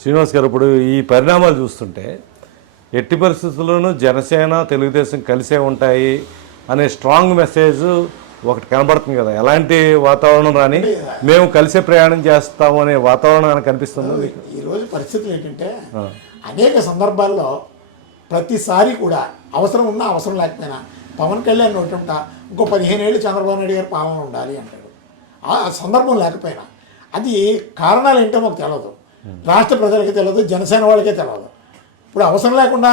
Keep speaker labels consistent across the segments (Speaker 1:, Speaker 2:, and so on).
Speaker 1: శ్రీనివాస్ గారు ఇప్పుడు ఈ పరిణామాలు చూస్తుంటే ఎట్టి పరిస్థితుల్లోనూ జనసేన తెలుగుదేశం కలిసే ఉంటాయి అనే స్ట్రాంగ్ మెసేజ్ ఒకటి కనబడుతుంది కదా. ఎలాంటి వాతావరణం రాని మేము కలిసే ప్రయాణం చేస్తాము అనే వాతావరణం కనిపిస్తుందా
Speaker 2: ఈరోజు పరిస్థితులు ఏంటంటే అనేక సందర్భాల్లో ప్రతిసారి కూడా అవసరం ఉన్నా అవసరం లేకపోయినా పవన్ కళ్యాణ్ నోటుంటా ఇంకో పదిహేను ఏళ్ళు చంద్రబాబు నాయుడు గారి పాలన ఉండాలి అంటాడు. ఆ సందర్భం లేకపోయినా. అది కారణాలు ఏంటో మాకు తెలియదు రాష్ట్ర ప్రజలకి తెలియదు జనసేన వాళ్ళకే తెలియదు ఇప్పుడు అవసరం లేకుండా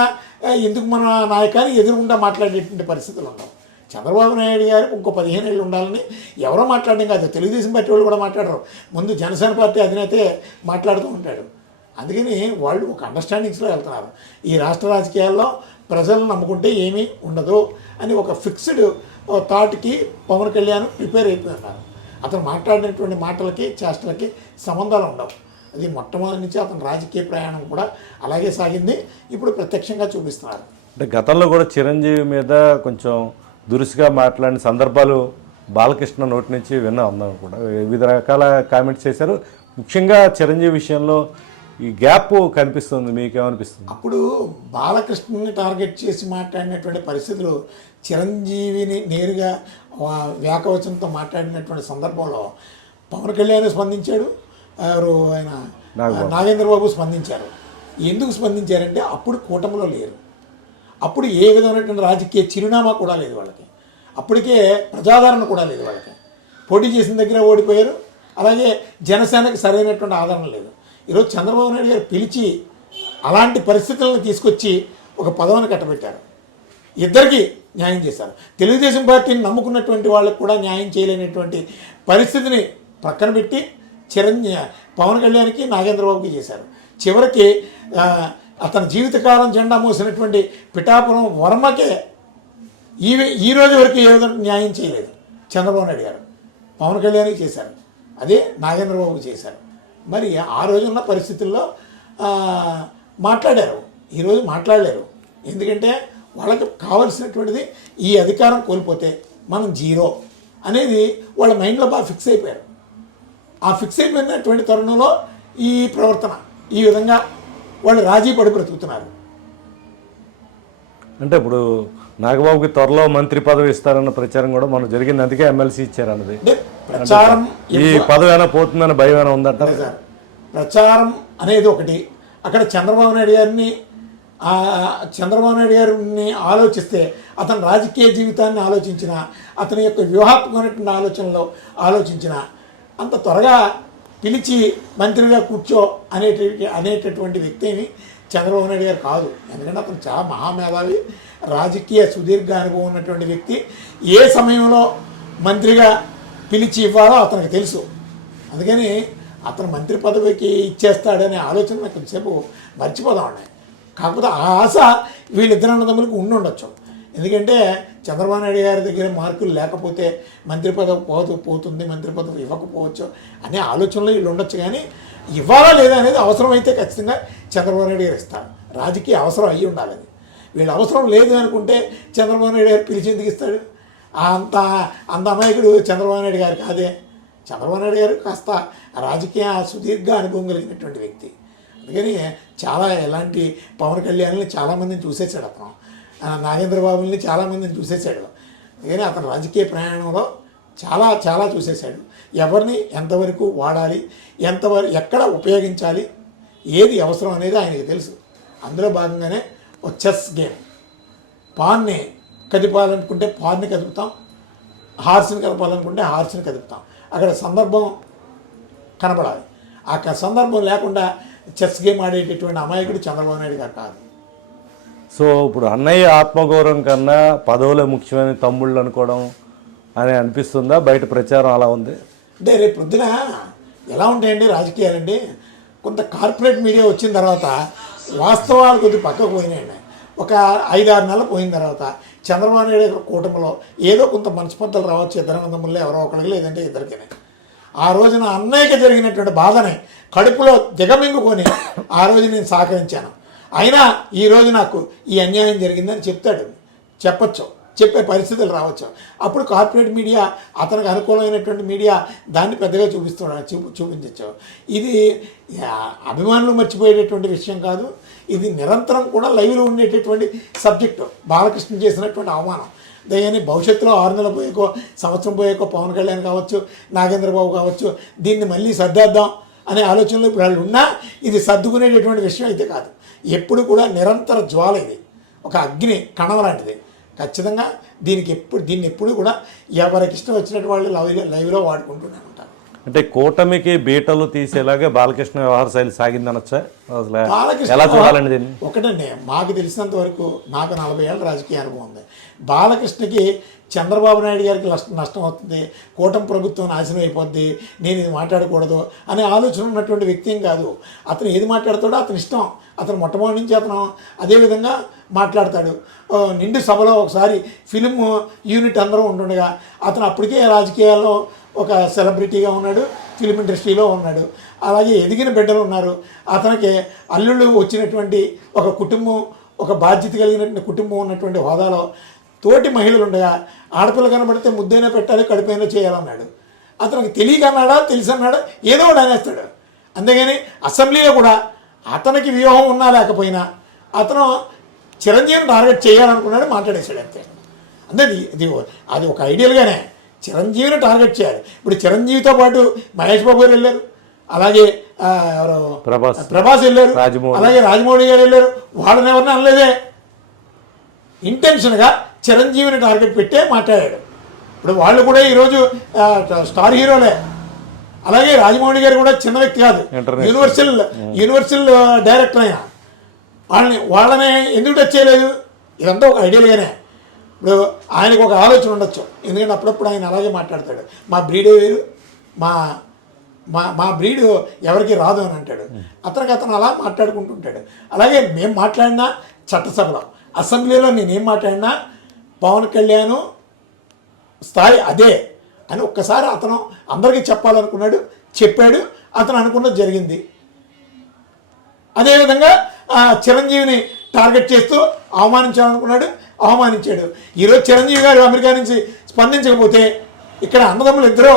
Speaker 2: ఎందుకు మన నాయకాన్ని ఎదురుకుండా మాట్లాడేటువంటి పరిస్థితులు ఉండవు చంద్రబాబు నాయుడు గారు ఇంకో పదిహేను ఏళ్ళు ఉండాలని ఎవరో మాట్లాడడం కాదు తెలుగుదేశం పార్టీ వాళ్ళు కూడా మాట్లాడరు. ముందు జనసేన పార్టీ అధినేతే మాట్లాడుతూ ఉంటాడు. అందుకని వాళ్ళు ఒక అండర్స్టాండింగ్స్లో వెళ్తున్నారు. ఈ రాష్ట్ర రాజకీయాల్లో ప్రజలను నమ్ముకుంటే ఏమీ ఉండదు అని ఒక ఫిక్స్డ్ థాట్కి పవన్ కళ్యాణ్ ప్రిపేర్ అయిపోతున్నారు అతను మాట్లాడినటువంటి మాటలకి చేష్టలకి సంబంధాలు ఉండవు. అది మొట్టమొదటి నుంచి అతని రాజకీయ ప్రయాణం కూడా అలాగే సాగింది. ఇప్పుడు ప్రత్యక్షంగా చూపిస్తున్నారు.
Speaker 1: అంటే గతంలో కూడా చిరంజీవి మీద కొంచెం దురుసుగా మాట్లాడిన సందర్భాలు బాలకృష్ణ నోటి నుంచి విన్నా ఉందాం కూడా. వివిధ రకాల కామెంట్స్ చేశారు. ముఖ్యంగా చిరంజీవి విషయంలో ఈ గ్యాప్ కనిపిస్తుంది మీకేమనిపిస్తుంది?
Speaker 2: అప్పుడు బాలకృష్ణని టార్గెట్ చేసి మాట్లాడినటువంటి పరిస్థితులు చిరంజీవిని నేరుగా వ్యాకవచనంతో మాట్లాడినటువంటి సందర్భంలో పవన్ కళ్యాణ్ స్పందించాడు. ఎవరు ఆయన?
Speaker 1: నాగబాబు.
Speaker 2: నాగేంద్ర బాబు స్పందించారు. ఎందుకు స్పందించారంటే అప్పుడు కూటమిలో లేరు. అప్పుడు ఏ విధమైనటువంటి రాజకీయ చిరునామా కూడా లేదు వాళ్ళకి. అప్పటికే ప్రజాదరణ కూడా లేదు వాళ్ళకి. పోటీ చేసిన దగ్గర ఓడిపోయారు. అలాగే జనసేనకి సరైనటువంటి ఆదరణ లేదు. ఈరోజు చంద్రబాబు నాయుడు గారు పిలిచి అలాంటి పరిస్థితులను తీసుకొచ్చి ఒక పదవిని కట్టబెట్టారు. ఇద్దరికి న్యాయం చేశారు. తెలుగుదేశం పార్టీని నమ్ముకున్నటువంటి వాళ్ళకు కూడా న్యాయం చేయలేనటువంటి పరిస్థితిని పక్కన పెట్టి చిరంజీవి పవన్ కళ్యాణ్కి నాగేంద్రబాబుకి చేశారు. చివరికి అతని జీవితకాలం జెండా మోసినటువంటి పిఠాపురం వర్మకే ఈ ఈ రోజు వరకు ఏ విధంగా న్యాయం చేయలేదు చంద్రబాబు నాయుడు గారు. పవన్ కళ్యాణ్కి చేశారు. అదే నాగేంద్రబాబుకి చేశారు. మరి ఆ రోజున్న పరిస్థితుల్లో మాట్లాడారు. ఈరోజు మాట్లాడలేరు. ఎందుకంటే వాళ్ళకి కావలసినటువంటిది ఈ అధికారం కోల్పోతే మనం జీరో అనేది వాళ్ళ మైండ్లో బాగా ఫిక్స్ అయిపోయారు. ఆ ఫిక్స్ అయిపోయినటువంటి తరుణంలో ఈ ప్రవర్తన ఈ విధంగా వాళ్ళు రాజీ పడి బ్రతుకుతున్నారు.
Speaker 1: అంటే ఇప్పుడు నాగబాబుకి త్వరలో మంత్రి పదవి ఇస్తారన్న ప్రచారం కూడా మనం జరిగింది. అందుకే ఎమ్మెల్సీ ఇచ్చారు అన్నది.
Speaker 2: అంటే ప్రచారం
Speaker 1: ఈ పదవి అయినా పోతుందన్న భయం అయినా ఉందంట?
Speaker 2: ప్రచారం అనేది ఒకటి. అక్కడ చంద్రబాబు నాయుడు గారిని చంద్రబాబు నాయుడు గారిని ఆలోచిస్తే అతని రాజకీయ జీవితాన్ని ఆలోచించిన అతని యొక్క వ్యూహాత్మకమైనటువంటి ఆలోచనలో ఆలోచించిన అంత త్వరగా పిలిచి మంత్రిగా కూర్చో అనేటి అనేటటువంటి వ్యక్తి ఏమి చంద్రబాబు నాయుడు గారు కాదు. ఎందుకంటే అతను చాలా మహామేధావి రాజకీయ సుదీర్ఘ అనుభవం ఉన్నటువంటి వ్యక్తి. ఏ సమయంలో మంత్రిగా పిలిచి ఇవ్వాలో అతనికి తెలుసు. అందుకని అతను మంత్రి పదవికి ఇచ్చేస్తాడనే ఆలోచన నాకు కొంచెంసేపు మర్చిపోదామండి కాకపోతే ఆ ఆశ వీళ్ళిద్దరు అన్నదమ్ములకు ఉండి ఉండొచ్చు. ఎందుకంటే చంద్రబాబు నాయుడు గారి దగ్గర మార్కులు లేకపోతే మంత్రి పదవి పోతూ పోతుంది మంత్రి పదవి ఇవ్వకపోవచ్చు అనే ఆలోచనలో వీళ్ళు ఉండొచ్చు కానీ ఇవ్వాలా లేదా అనేది అవసరమైతే ఖచ్చితంగా చంద్రబాబు నాయుడు గారు ఇస్తారు. రాజకీయ అవసరం అయ్యి ఉండాలి అది. అవసరం లేదు అనుకుంటే చంద్రబాబు నాయుడు గారు పిలిచి ఎందుకు ఇస్తాడు అంత అంత అమాయకుడు చంద్రబాబు నాయుడు గారు కాదే. చంద్రబాబు నాయుడు గారు కాస్త రాజకీయ సుదీర్ఘ అనుభవం కలిగినటువంటి వ్యక్తి. అందుకని చాలా ఎలాంటి పవన్ కళ్యాణ్ని చాలామందిని చూసేసాడు అతను నాగేంద్ర బాబుల్ని చాలామందిని చూసేసాడు కానీ అతను రాజకీయ ప్రయాణంలో చాలా చాలా చూసేశాడు. ఎవరిని ఎంతవరకు వాడాలి ఎంతవరకు ఎక్కడ ఉపయోగించాలి ఏది అవసరం అనేది ఆయనకి తెలుసు. అందులో భాగంగానే ఒక చెస్ గేమ్. పాన్ని కదిపాలనుకుంటే పాన్ని కదుపుతాం హార్స్ని కదపాలనుకుంటే హార్స్ని కదుపుతాం. అక్కడ సందర్భం కనబడాలి ఆ సందర్భం లేకుండా చెస్ గేమ్ ఆడేటటువంటి అమాయకుడు చంద్రబాబు నాయుడు గారు కాదు.
Speaker 1: సో ఇప్పుడు అన్నయ్య ఆత్మగౌరవం కన్నా పదవులే ముఖ్యమైన తమ్ముళ్ళు అనుకోవడం అని అనిపిస్తుందా? బయట ప్రచారం అలా ఉంది?
Speaker 2: అంటే రేపు పొద్దున ఎలా ఉంటాయండి రాజకీయాలండి? కొంత కార్పొరేట్ మీడియా వచ్చిన తర్వాత వాస్తవాలు కొద్ది పక్కకు పోయినాయండి. ఒక ఐదు ఆరు నెలలు పోయిన తర్వాత చంద్రబాబు నాయుడు కూటమిలో ఏదో కొంత మనస్పర్ధలు రావచ్చు ఇద్దరు మందముల్లో ఎవరో ఒకరికి లేదంటే ఇద్దరికనే ఆ రోజున అన్నయ్యకి జరిగినటువంటి బాధని కడుపులో దిగమింగుకొని ఆ రోజు నేను సహకరించాను. అయినా ఈరోజు నాకు ఈ అన్యాయం జరిగిందని చెప్తాడు. చెప్పచ్చు. చెప్పే పరిస్థితులు రావచ్చు. అప్పుడు కార్పొరేట్ మీడియా అతనికి అనుకూలమైనటువంటి మీడియా దాన్ని పెద్దగా చూపిస్తున్నాడు చూపు చూపించవచ్చు ఇది అభిమానులు మర్చిపోయేటటువంటి విషయం కాదు. ఇది నిరంతరం కూడా లైవ్లో ఉండేటటువంటి సబ్జెక్టు. బాలకృష్ణ చేసినటువంటి అవమానం. దయని భవిష్యత్తులో ఆరు నెలలు పోయేకో సంవత్సరం పోయేకో పవన్ కళ్యాణ్ కావచ్చు నాగేంద్రబాబు కావచ్చు దీన్ని మళ్ళీ సర్దేద్దాం. అనే ఆలోచనలో ఇప్పుడు వాళ్ళు ఉన్నా ఇది సర్దుకునేటటువంటి విషయం అయితే కాదు. ఎప్పుడు కూడా నిరంతర జ్వాల ఇది. ఒక అగ్ని కణం లాంటిది. ఖచ్చితంగా దీనికి ఎప్పుడు దీన్ని ఎప్పుడు కూడా ఎవరికి ఇష్టం వచ్చినట్టు వాళ్ళు లైవ్లో లైవ్లో వాడుకుంటున్నారు.
Speaker 1: అంటే కూటమికి బీటలు తీసేలాగే బాలకృష్ణ వ్యవహార శైలి సాగిందనొచ్చా? అసలు
Speaker 2: బాలకృష్ణ
Speaker 1: ఎలా చూడాలండి దీన్ని?
Speaker 2: ఒకటండి మాకు తెలిసినంత వరకు నాకు నలభై ఏళ్ళ రాజకీయ అనుభవం ఉంది. బాలకృష్ణకి చంద్రబాబు నాయుడు గారికి నష్టం నష్టం అవుతుంది కూటమి ప్రభుత్వం నాశనం అయిపోద్ది నేను ఇది మాట్లాడకూడదు అనే ఆలోచన ఉన్నటువంటి వ్యక్తి ఏం కాదు. అతను ఏది మాట్లాడతాడో అతని ఇష్టం. అతను మొట్టమొదటి నుంచి అతను అదే విధంగా మాట్లాడతాడు నిండు సభలో ఒకసారి ఫిలిం యూనిట్ అందరూ ఉంటుండగా అతను అప్పటికే రాజకీయాల్లో ఒక సెలబ్రిటీగా ఉన్నాడు ఫిలిం ఇండస్ట్రీలో ఉన్నాడు. అలాగే ఎదిగిన బిడ్డలు ఉన్నారు. అతనికి అల్లుళ్ళు వచ్చినటువంటి ఒక కుటుంబం ఒక బాధ్యత కలిగినటువంటి కుటుంబం ఉన్నటువంటి హోదాలో తోటి మహిళలు ఉండగా ఆడపిల్ల కనబడితే ముద్దైనా పెట్టాలి కడుపైనా చేయాలన్నాడు. అతనికి తెలియకన్నాడా తెలిసన్నాడా ఏదో అనేస్తాడు. అంతేగాని అసెంబ్లీలో కూడా అతనికి వ్యూహం ఉన్నా లేకపోయినా అతను చిరంజీవిని టార్గెట్ చేయాలనుకున్నాడు మాట్లాడేశాడు అంతే. అంటే ఇది అది ఒక ఐడియల్గానే. చిరంజీవిని టార్గెట్ చేయాలి. ఇప్పుడు చిరంజీవితో పాటు మహేష్ బాబు గారు వెళ్ళారు. అలాగే ఎవరు?
Speaker 1: ప్రభాస్.
Speaker 2: ప్రభాస్ వెళ్ళారు.
Speaker 1: రాజమౌళి.
Speaker 2: అలాగే రాజమౌళి గారు వెళ్ళారు. వాళ్ళని ఎవరిని అనలేదే? ఇంటెన్షన్గా చిరంజీవిని టార్గెట్ పెట్టే మాట్లాడాడు. ఇప్పుడు వాళ్ళు కూడా ఈరోజు స్టార్ హీరోలే. అలాగే రాజమౌళి గారు కూడా చిన్న వ్యక్తి కాదు. యూనివర్సల్ యూనివర్సల్ డైరెక్టర్ అయినా వాళ్ళని వాళ్ళని ఎందుకు టచ్ చేయలేదు? ఇదంతా ఒక ఐడియల్గానే ఇప్పుడు ఆయనకు ఒక ఆలోచన ఉండొచ్చు. ఎందుకంటే అప్పుడప్పుడు ఆయన అలాగే మాట్లాడతాడు. మా బ్రీడే వేరు మా మా మా బ్రీడ్ ఎవరికి రాదు అని అంటాడు. అతనికి అతను అలా మాట్లాడుకుంటుంటాడు. అలాగే మేము మాట్లాడినా చట్టసభలో అసెంబ్లీలో నేనేం మాట్లాడినా పవన్ కళ్యాణ్ స్థాయి అదే అని ఒక్కసారి అతను అందరికీ చెప్పాలనుకున్నాడు చెప్పాడు అతను అనుకున్నది జరిగింది. అదేవిధంగా ఆ, చిరంజీవిని టార్గెట్ చేస్తూ అవమానించాలనుకున్నాడు అవమానించాడు. ఈరోజు చిరంజీవి గారు అమెరికా నుంచి స్పందించకపోతే ఇక్కడ అన్నదమ్ములు ఇద్దరు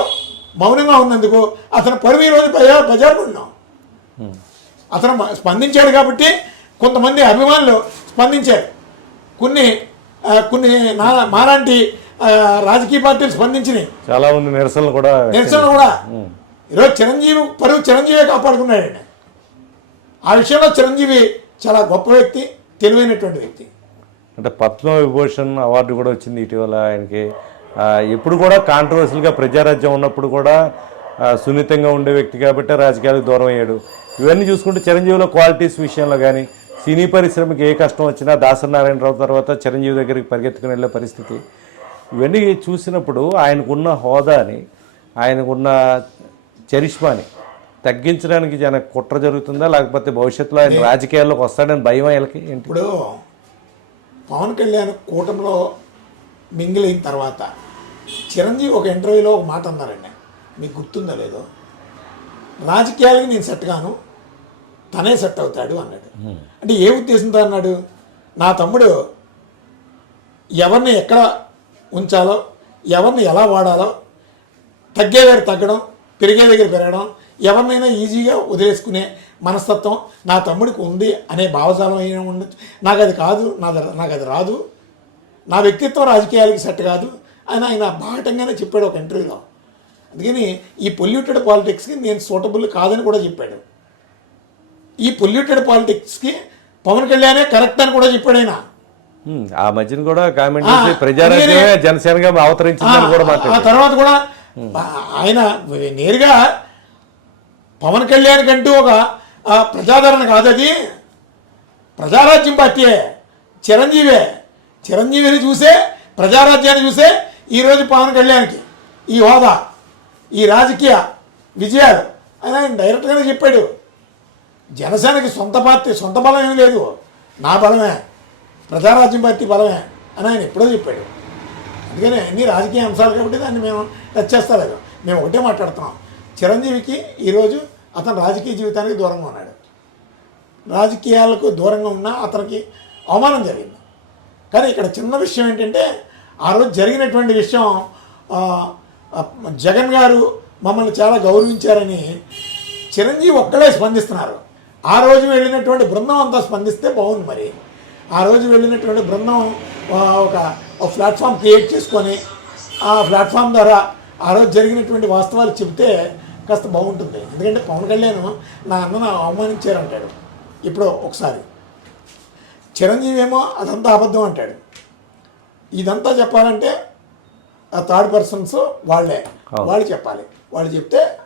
Speaker 2: మౌనంగా ఉన్నందుకు అతను పరువు ఈరోజు బజార్ ఉన్నాం అతను స్పందించాడు కాబట్టి కొంతమంది అభిమానులు స్పందించారు. కొన్ని కొన్ని మాలాంటి రాజకీయ పార్టీలు స్పందించినాయి.
Speaker 1: చాలా మంది నిరసనలు కూడా
Speaker 2: నిరసనలు కూడా. ఈరోజు చిరంజీవి పరువు చిరంజీవి కాపాడుకున్నాడండి ఆ విషయంలో చిరంజీవి చాలా గొప్ప వ్యక్తి. తెలివైనటువంటి వ్యక్తి.
Speaker 1: అంటే పద్మ విభూషణ్ అవార్డు కూడా వచ్చింది ఇటీవల ఆయనకి. ఎప్పుడు కూడా కాంట్రవర్సీలుగా ప్రజారాజ్యం ఉన్నప్పుడు కూడా సున్నితంగా ఉండే వ్యక్తి కాబట్టి రాజకీయాలకు దూరం అయ్యాడు. ఇవన్నీ చూసుకుంటే చిరంజీవిలో క్వాలిటీస్ విషయంలో కానీ సినీ పరిశ్రమకి ఏ కష్టం వచ్చినా దాసనారాయణరావు తర్వాత చిరంజీవి దగ్గరికి పరిగెత్తుకుని వెళ్ళే పరిస్థితి. ఇవన్నీ చూసినప్పుడు ఆయనకున్న హోదాని ఆయనకున్న చరిష్మాని తగ్గించడానికి జన కుట్ర జరుగుతుందా? లేకపోతే భవిష్యత్తులో ఆయన రాజకీయాల్లోకి వస్తాడని భయం వీళ్ళకి ఏంటి?
Speaker 2: ఇప్పుడు పవన్ కళ్యాణ్ కూటమిలో మింగిల్ అయిన తర్వాత చిరంజీవి ఒక ఇంటర్వ్యూలో ఒక మాట అన్నారండి. మీకు గుర్తుందో లేదో? రాజకీయాలకి నేను సెట్ గాను తనే సెట్ అవుతాడు అన్నాడు. అంటే ఏ ఉద్దేశంతో అన్నాడు? నా తమ్ముడు ఎవరిని ఎక్కడ ఉంచాలో ఎవరిని ఎలా వాడాలో తగ్గే దగ్గర తగ్గడం పెరిగే దగ్గర పెరగడం ఎవరినైనా ఈజీగా వదిలేసుకునే మనస్తత్వం నా తమ్ముడికి ఉంది అనే భావజాలం అయినా ఉండొచ్చు నాకు అది కాదు నాది నాకు అది రాదు. నా వ్యక్తిత్వం రాజకీయాలకి సెట్ కాదు అని ఆయన బాహటంగానే చెప్పాడు ఒక ఇంటర్వ్యూలో. అందుకని ఈ పొల్యూటెడ్ పాలిటిక్స్కి నేను సూటబుల్ కాదని కూడా చెప్పాడు. ఈ పొల్యూటెడ్ పాలిటిక్స్కి పవన్ కళ్యాణే కరెక్ట్ అని కూడా చెప్పాడు ఆయన.
Speaker 1: ఆ మధ్యన కూడా కామెంట్ చేసి ప్రజారాజ్యమే జనసేనగా అవతరించిందని కూడా
Speaker 2: ఆ తర్వాత కూడా ఆయన నేరుగా పవన్ కళ్యాణ్ కంటూ ఒక ప్రజాదరణ కాదు అది. ప్రజారాజ్యం పార్టీయే. చిరంజీవే. చిరంజీవిని చూసే ప్రజారాజ్యాన్ని చూసే ఈరోజు పవన్ కళ్యాణ్కి ఈ హోదా ఈ రాజకీయ విజయాలు. అని ఆయన డైరెక్ట్గానే చెప్పాడు. జనసేనకి సొంత పార్టీ సొంత బలం ఏమీ లేదు. నా బలమే. ప్రజారాజ్యం పార్టీ బలమే అని ఆయన ఎప్పుడో చెప్పాడు. అందుకని అన్ని రాజకీయ అంశాలు కాబట్టి దాన్ని మేము టచ్ చేస్తలేదు. మేము ఒకటే మాట్లాడుతున్నాం. చిరంజీవికి ఈరోజు అతను రాజకీయ జీవితానికి దూరంగా ఉన్నాడు. రాజకీయాలకు దూరంగా ఉన్నా అతనికి అవమానం జరిగింది. కానీ ఇక్కడ చిన్న విషయం ఏంటంటే ఆ రోజు జరిగినటువంటి విషయం జగన్ గారు మమ్మల్ని చాలా గౌరవించారని చిరంజీవి ఒక్కడే స్పందిస్తున్నారు. ఆ రోజు వెళ్ళినటువంటి బృందం అంతా స్పందిస్తే బాగుంది మరి. ఆ రోజు వెళ్ళినటువంటి బృందం ఒక ప్లాట్ఫామ్ క్రియేట్ చేసుకొని ఆ ప్లాట్ఫామ్ ద్వారా ఆ రోజు జరిగినటువంటి వాస్తవాలు చెబితే కాస్త బాగుంటుంది. ఎందుకంటే పవన్ కళ్యాణ్ నా అన్నను అవమానించారంటాడు ఇప్పుడు ఒకసారి. చిరంజీవి ఏమో అదంతా అబద్ధం అంటాడు. ఇదంతా చెప్పాలంటే ఆ థర్డ్ పర్సన్స్ వాళ్ళే. వాళ్ళు చెప్పాలి. వాళ్ళు చెప్తే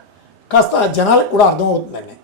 Speaker 2: కాస్త జనాలకు కూడా అర్థమవుతుందండి.